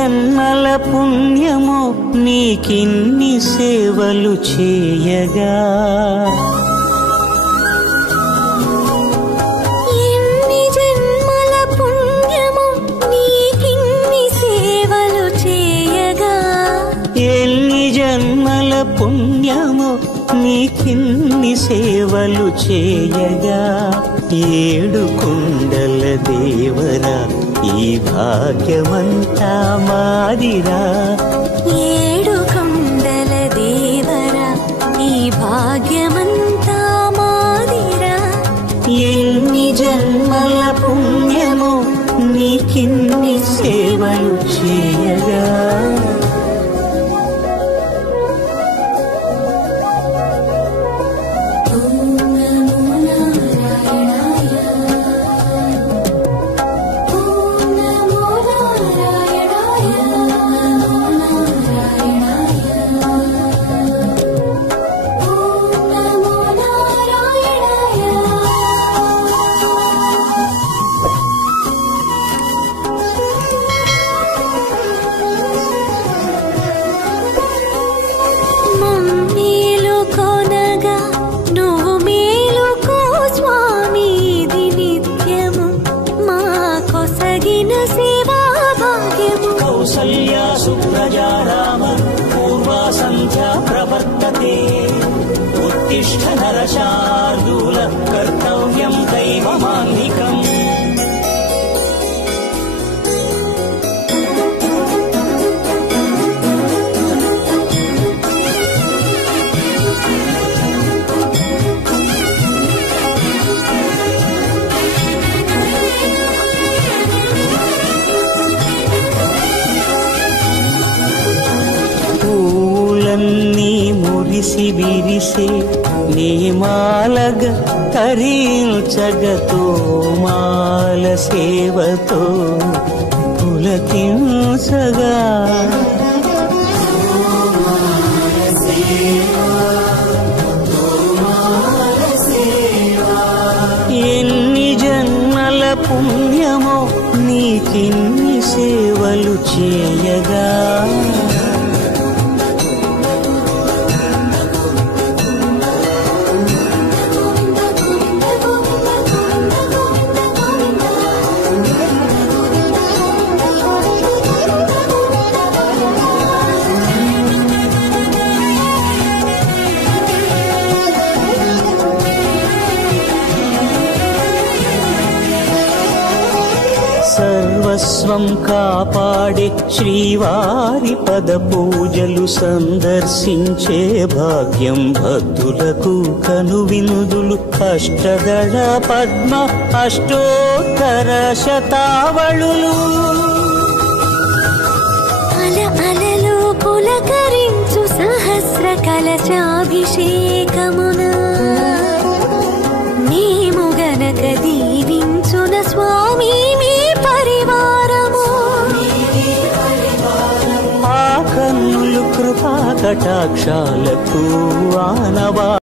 జన్మల పుణ్యమో నీకిన్ని సేవలు చేయగా, ఎన్ని జన్మల పుణ్యమో నీకిన్ని సేవలు చేయగా, ఎన్ని జన్మల పుణ్యమో నీకిన్ని సేవలు చేయగా, ఏడు కొండల దేవరా ఈ భాగ్యమంతా మాదిరా, ఏడు కొండల దేవరా ఈ భాగ్యమంతా మాదిరా, ఎన్ని జన్మల పుణ్యమో నీకిన్ని సేవలు చేయగా. కౌసల్యా సుప్రజా రామ పూర్వా సంధ్యా ప్రవర్తతే, ఉత్తిష్ఠ నరశార్దూల కర్తవ్యం దైవమాన్నికం. పూలన్నీ మురిసి విరిసే నేమాలగ తరించగతో మాల సేవతో పులకించగా, ఎన్ని జన్మల పుణ్యమో నీకిన్ని సేవలు చేయగా, సర్వస్వం కాపాడే శ్రీవారి పద పూజలు సందర్శించే భాగ్యం భక్తులకు కనువినుదులు, అష్టదళ పద్మ అష్టోత్తర శతావళులు, అల అలలు పులకరించు సహస్ర కలశాభిషేకమున మేము గనక దీవించున స్వామి మీ పరివారము, ఆ కన్నులు కృపా కటాక్షాలకు ఆనవా